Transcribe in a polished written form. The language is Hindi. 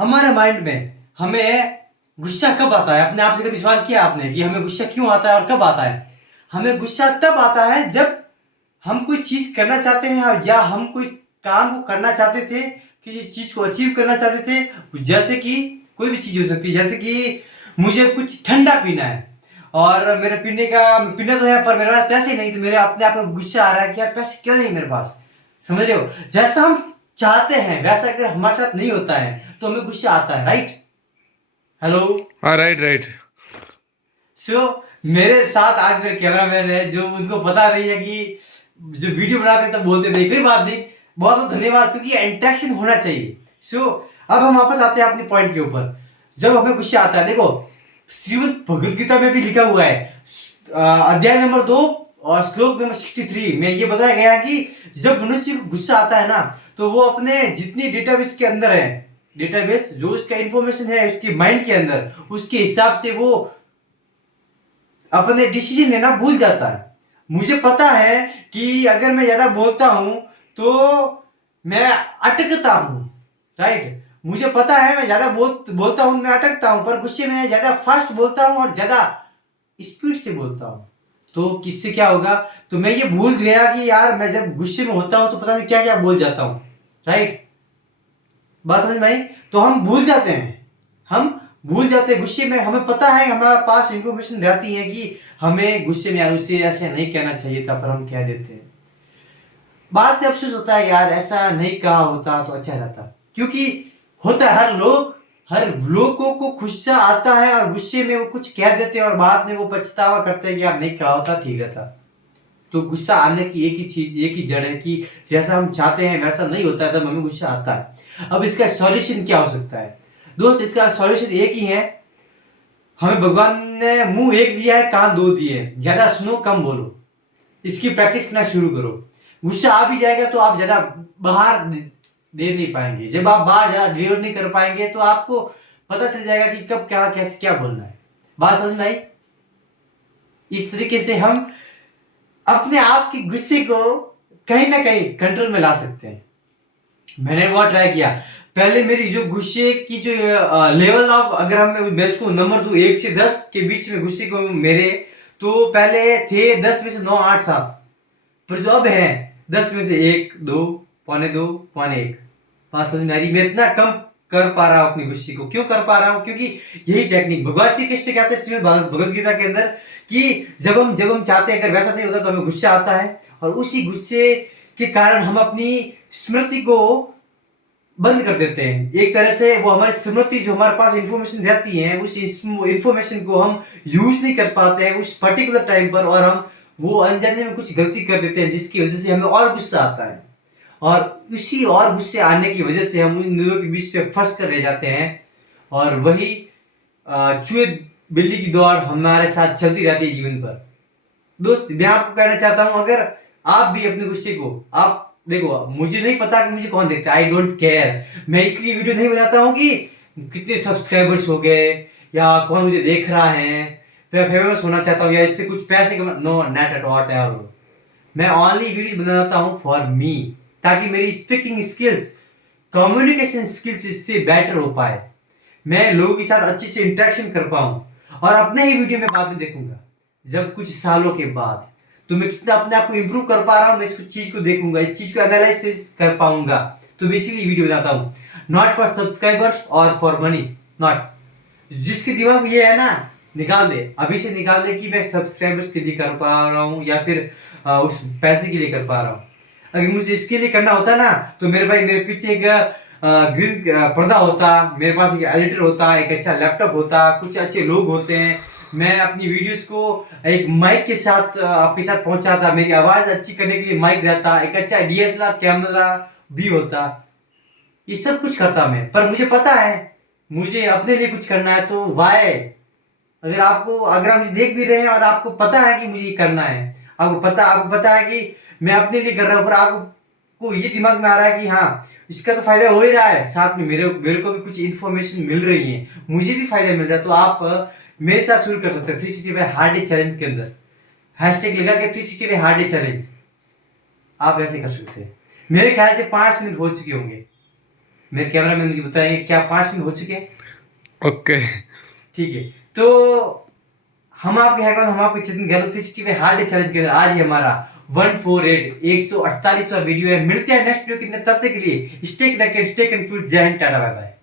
हमारे माइंड में हमें गुस्सा कब आता है? अपने आप से कभी सवाल किया आपने कि हमें गुस्सा क्यों आता है और कब आता है? हमें गुस्सा तब आता है जब हम कोई चीज करना चाहते हैं या हम कोई काम को करना चाहते थे, किसी चीज को अचीव करना चाहते थे। जैसे कि कोई भी चीज हो सकती है, जैसे कि मुझे कुछ ठंडा पीना है और मेरे पीना तो है पर मेरे पास पैसे नहीं, तो मेरे अपने आप में गुस्सा आ रहा है कि यार पैसे क्यों नहीं मेरे पास। समझ रहे हो? जैसा हम चाहते हैं वैसा अगर हमारे साथ नहीं होता है तो हमें गुस्सा आता है, राइट? हेलो। हाँ, राइट राइट। सो मेरे साथ आज मेरे कैमरामैन है जो उनको पता नहीं है कि जो वीडियो बनाते हैं तब बोलते नहीं, कोई बात नहीं, बहुत बहुत धन्यवाद, क्योंकि इंटरेक्शन होना चाहिए। सो अब हम वापस आते हैं अपने पॉइंट के ऊपर। जब हमें गुस्सा आता है, देखो श्रीमद् भगवद गीता में भी लिखा हुआ है, अध्याय नंबर 2 और श्लोक नंबर 63 में ये बताया गया है कि जब मनुष्य को गुस्सा आता है ना, तो वो अपने जितनी डेटाबेस के अंदर है, डेटाबेस जो उसका इंफॉर्मेशन है उसके माइंड के अंदर, उसके हिसाब से वो अपने डिसीजन लेना भूल जाता है। मुझे पता है कि अगर मैं ज्यादा बोलता हूं तो मैं अटकता हूं, राइट? मुझे पता है मैं ज्यादा बोलता हूं, मैं अटकता हूं, पर गुस्से में ज्यादा फास्ट बोलता हूं और ज्यादा स्पीड से बोलता हूं। तो किससे क्या होगा? तो मैं ये भूल गया कि यार मैं जब गुस्से में होता हूं तो पता नहीं क्या क्या बोल जाता हूं, राइट? बात समझ में आई? तो हम भूल जाते हैं, हम भूल जाते हैं गुस्से में। हमें पता है, हमारे पास इंफॉर्मेशन रहती है कि हमें गुस्से में उसे ऐसे नहीं कहना चाहिए था, पर हम कह देते हैं। बाद में अफसोस होता है यार ऐसा नहीं कहा होता तो अच्छा रहता, क्योंकि होता है हर लोगों को गुस्सा आता है और गुस्से में वो कुछ कह देते हैं और बाद में वो पछतावा करते हैं कि यार नहीं कहा होता ठीक रहता। तो गुस्सा आने की एक ही चीज, एक ही जड़ है कि जैसा हम चाहते हैं वैसा नहीं होता है, तब हमें गुस्सा आता है। अब इसका सॉल्यूशन क्या हो सकता है दोस्त? इसका सॉल्यूशन एक ही है। हमें भगवान ने मुंह एक दिया है, कान दो दिए हैं, ज्यादा सुनो कम बोलो। इसकी प्रैक्टिस करना शुरू करो। गुस्सा आ भी जाएगा तो आप ज्यादा बाहर दे नहीं पाएंगे। जब आप बाहर ज्यादा डिलीवर नहीं कर पाएंगे तो आपको पता चल जाएगा कि कब क्या कैसे क्या बोलना है। बात समझ में आई? इस तरीके से हम अपने आप के गुस्से को कहीं ना कहीं कंट्रोल में ला सकते हैं। मैंने बहुत ट्राई किया। पहले मेरी जो गुस्से की जो लेवल ऑफ, अगर हम मैं उसको नंबर दूं 1 से 10 के बीच में गुस्से को मेरे, तो पहले थे 10 में से 9, 8, 7, पर जो अब है 10 में से 1, 2, पौने 2, पौने 1। बात समझ में आ रही? मैं इतना कम कर पा रहा हूं अपनी गुस्से को। क्यों कर पा रहा हूं? क्योंकि यही टेक्निक भगवान श्री कृष्ण कहते हैं श्रीमद् भगवद गीता के अंदर कि जब हम चाहते हैं अगर वैसा नहीं होता तो हमें गुस्सा आता है, और उसी गुस्से के कारण हम अपनी स्मृति को बंद कर देते हैं। एक तरह से वो हमारी स्मृति जो हमारे पास इंफॉर्मेशन रहती है, उस इंफॉर्मेशन को हम यूज नहीं कर पाते हैं उस पर्टिकुलर टाइम पर, और हम वो अनजाने में कुछ गलती कर देते हैं जिसकी वजह से हमें और गुस्सा आता है। और इसी और गुस्से आने की वजह से हम उन दोनों के बीच पे फंस कर रह जाते हैं, और वही चूहे बिल्ली की दौड़ हमारे साथ चलती रहती है जीवन पर। दोस्त मैं आपको कहना चाहता हूं, अगर आप भी अपने गुस्से को, आप देखो मुझे नहीं पता कि मुझे कौन देखता है, आई डोंट केयर। मैं इसलिए वीडियो नहीं बनाता हूं कि कितने सब्सक्राइबर्स हो गए या कौन मुझे देख रहा है, फिर फेमस होना चाहता हूं या इससे कुछ पैसे कमा, no not at all ever. मैं ओनली वीडियो बनाता हूं फॉर मी, ताकि मेरी स्पीकिंग स्किल्स, कम्युनिकेशन स्किल्स इससे बेटर हो पाए, मैं लोगों के साथ अच्छे से इंटरेक्शन कर पाऊं। और अपने ही वीडियो में बाद में देखूंगा जब कुछ सालों के बाद, तो मैं कितना अपने आप को इंप्रूव कर पा रहा हूं, मैं इस चीज को देखूंगा, इस चीज को एनालिसिस कर पाऊंगा। तो मैं इसीलिए वीडियो बनाता हूं, नॉट फॉर सब्सक्राइबर्स और फॉर मनी, नॉट। जिसके दिमाग में ये है ना, निकाल दे, अभी से निकाल दे कि मैं सब्सक्राइबर्स के लिए कर पा रहा हूँ या फिर उस पैसे के लिए कर पा रहा हूँ। अगर मुझे इसके लिए करना होता ना, तो मेरे भाई मेरे पीछे एक ग्रीन पर्दा होता, मेरे पास एक एडिटर होता, एक अच्छा लैपटॉप होता, कुछ अच्छे लोग होते हैं, मैं अपनी वीडियोस को एक माइक के साथ आपके साथ पहुंचाता, मेरी आवाज अच्छी करने के लिए माइक रहता, एक अच्छा डीएसएलआर कैमरा भी होता, ये सब कुछ करता मैं। पर मुझे पता है मुझे अपने लिए कुछ करना है, तो वाई? अगर आप मुझे देख भी रहे हैं और आपको पता है कि मुझे ये करना है, आपको पता है कि मैं अपने लिए कर रहा हूं, पर आपको ये दिमाग में आ रहा है कि हाँ इसका तो फायदा हो ही रहा है, साथ में मेरे को भी कुछ इन्फॉर्मेशन मिल रही है, मुझे भी फायदा मिल रहा है, तो आप मेरे साथ शुरू कर सकते हैं 365 हार्ड डे चैलेंज के अंदर। हैशटैग लगा के 365 हार्ड डे चैलेंज, आप ऐसे कर सकते हैं। मेरे ख्याल से 5 मिनट हो चुके होंगे। मेरे कैमरा में मुझे बताइए क्या 5 मिनट हो चुके हैं? ओके। ठीक है, तो हम आपके हैकर, हम आपके चेतन गहलोत 360 पे हार्ड चैलेंज के अंदर आज ही हमारा 148वां वीडियो है। मिलते हैं नेक्स्ट वीडियो के अंदर, तब तक के लिए स्टे कनेक्टेड, स्टे कंफ्यूज। जय हिंद, टाटा, बाय बाय।